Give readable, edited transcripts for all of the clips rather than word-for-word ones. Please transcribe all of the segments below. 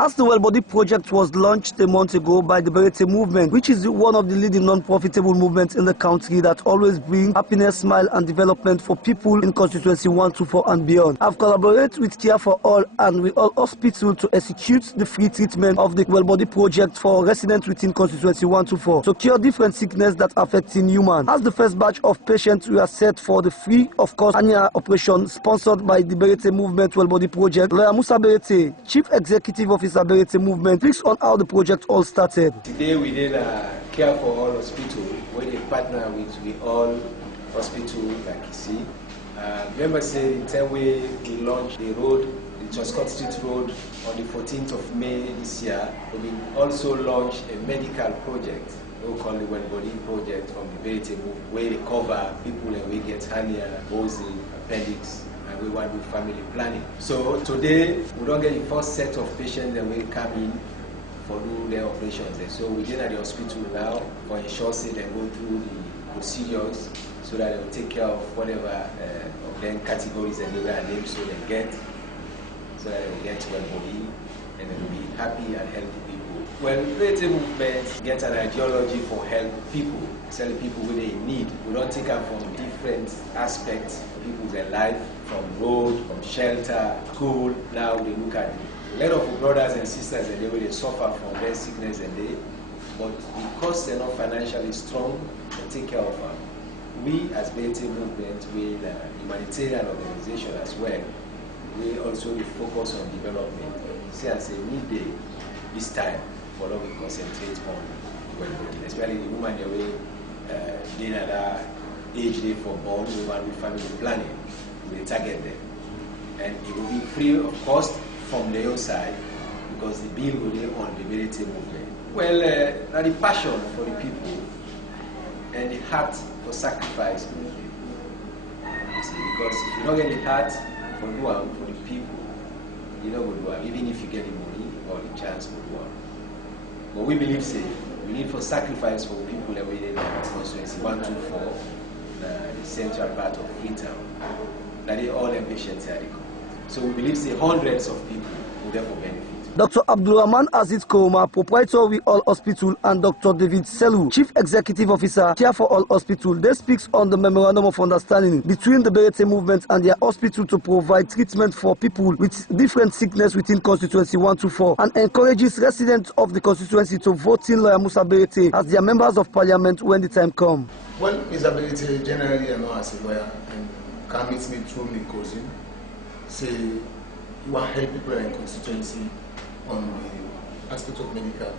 As the Well-Body project was launched a month ago by the Beretay movement, which is one of the leading non-profitable movements in the country that always brings happiness, smile and development for people in Constituency 124 and beyond, I've collaborated with Care for All and with All Hospital to execute the free treatment of the Well-Body project for residents within Constituency 124 to cure different sicknesses that affecting humans. As the first batch of patients were set for the free of cost annual operation sponsored by the Beretay movement Well-Body project, Lawyer Musa Beretay, Chief Executive Officer Beretay movement, speaks on how the project all started. Today we did a Care for All hospital where they partner with all hospital like you see. Remember say in 10 way we launched the road, the Truscott Street Road on the 14th of May this year. We also launched a medical project we call the Well-Body project from the Beretay movement where they cover people and we get hernia, bozy, appendix, and we want to do family planning. So today we don't get the first set of patients that will come in for do their operations there. So we did at the hospital now for ensure say they go through the procedures so that they will take care of whatever of them categories and they will name so they get so that they will get Well-Body and they will be happy and healthy people. Well, Beretay movement get an ideology for help people, especially people with a need. We don't take them from different aspects of people's life, from road, from shelter, school. Now they look at a lot of brothers and sisters and they suffer from their sickness and they, but because they're not financially strong to take care of them. We as Beretay movement, we a humanitarian organization as well, we also focus on development. See, I say we this time for what we concentrate on Well-Body, especially the woman the way they at age they for born, we want to family planning, we target them. And it will be free of cost from their own side because the bill will be on the Beretay movement. Well, the passion for the people and the heart for sacrifice for the people. See, because if you don't get the heart for doing for the people, you don't go do it, even if you get the money or the chance to do it. But we believe say we need for sacrifice for people that we in Constituency 124, the central part of Freetown, that they all them patients are come. So we believe say hundreds of people will therefore benefit. Dr. Abdulrahman Aziz Kouma, proprietor with All Hospital, and Dr. David Selu, Chief Executive Officer, Care for All Hospital, they speaks on the memorandum of understanding between the Beretay movement and their hospital to provide treatment for people with different sickness within Constituency 124 and encourages residents of the constituency to vote in Lawyer Musa Beretay as their members of parliament when the time comes. Well, Mr. Beretay generally I know as a lawyer and can meet me through my cousin. Say you want to help people in constituency on the aspect of medical.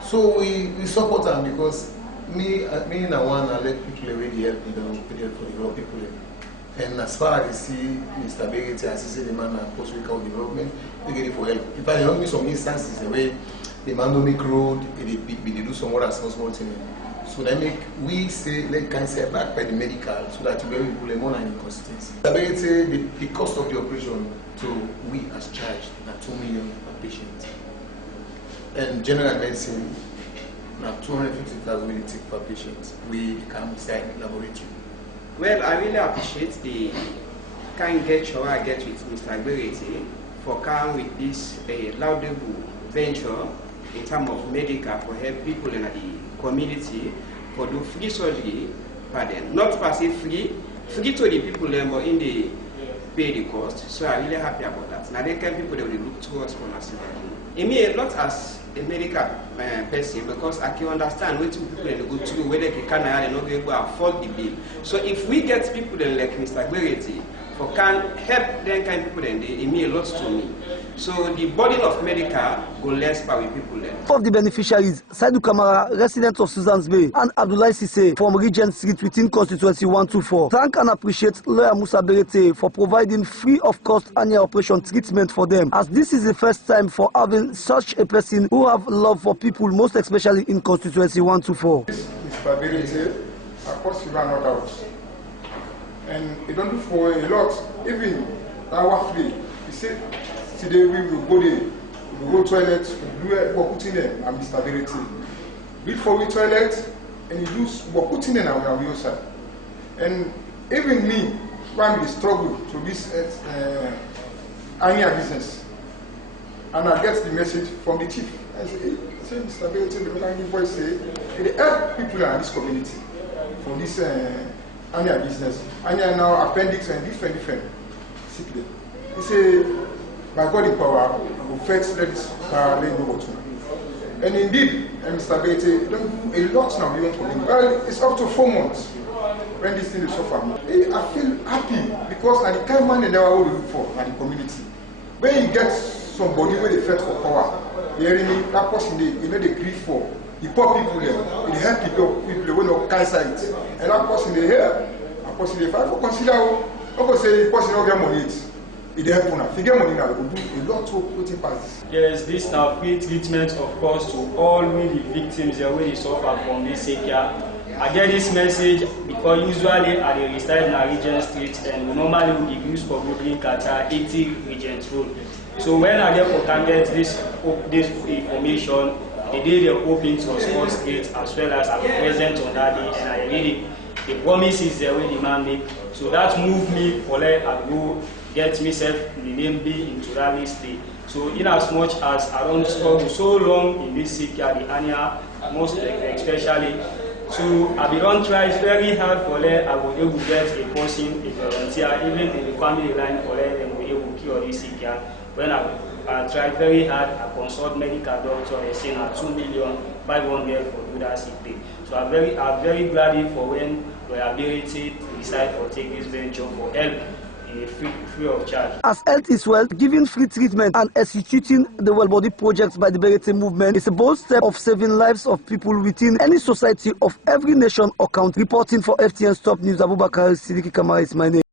So we support them because me and I want to let people already help for the people. And as far as I see Mr. Beretay as he said the man and post-workout development, they get it for help. In fact, there will be some instances the way the man don't make road, they do some other small thing. So they make we say let cancer back by the medical so that we will be more in consistency. Mr. Beretay, the cost of the operation to we as charged na 2 million per patient. And general medicine na 250,000 we take per patient. We come inside laboratory. Well, I really appreciate the kind gesture I get with Mr. Beretay for coming with this laudable venture in terms of medical for help people in the community for do free surgery for them. Not per se free to the people but in the pay the cost. So I'm really happy about that. Now they can people that will look towards for us. I mean, not as a medical person because I can understand what people they go through whether they can and not be able to afford the bill. So if we get people that like Mr. Beretay for can help them kind of people then they mean a lot to me. So the burden of medical go less by with people then. Of the beneficiaries, Saidu Kamara, resident of Susan's Bay, and Abdullah Sise from Regent Street within Constituency 124, thank and appreciate Lawyer Musa Beretay for providing free of cost annual operation treatment for them, as this is the first time for having such a person who have love for people, most especially in Constituency 124. Mr. Beretay, of course you are not out. And you don't do for a lot, even our free. You say, today we will go there, we will go toilet, we will put in there, and Mr. Beretay. Build for we toilet, and you do what put in there and we will side. And even me, when we struggle to this annual business, and I get the message from the chief. I say, hey, Mr. Beretay, the Melangi boy say, they help people in this community from this Anya business. Anya now appendix and different sick them. He say, by God in power, I will first let this parallel go to. And indeed, Mr. Beretay don't do a lot now beyond community. Well, it's up to 4 months when this thing is so far. I feel happy because I the kind of money they never will look for in the community. When you get somebody where they fight for power, the enemy, that person they grieve for. The poor people there, they help people who don't cancer it. And that person they help, that person they fight for consider, not say the person don't get money. It help now. If you get money now, they will do a lot of putting passes. Yes, this now free treatment, of course, to all the victims that will suffer from this sick care. I get this message because usually I reside in Regent Street and we normally will use public at 80 Regent Road. So when I get for target this information, the day they open to Sports Gate as well as I'm present on that day and I really the promises the way the man make. So that moved me for let I go get myself the name be into that list. So in as much as I don't struggle so long in this city at the area, most especially. So I don't try very hard for that I will able to get a person, a volunteer, even in the family line for that and we able to cure this sick. When I tried very hard, I consult medical doctor, they say now 2,500,000 for do that sick day. So I'm very glad for when we are ability to decide to take this venture for help. Free of charge. As health is wealth, giving free treatment and executing the well-body projects by the Beretay movement is a bold step of saving lives of people within any society of every nation or country. Reporting for FTN Stop News, Abubakar Sidiki Kamara is my name.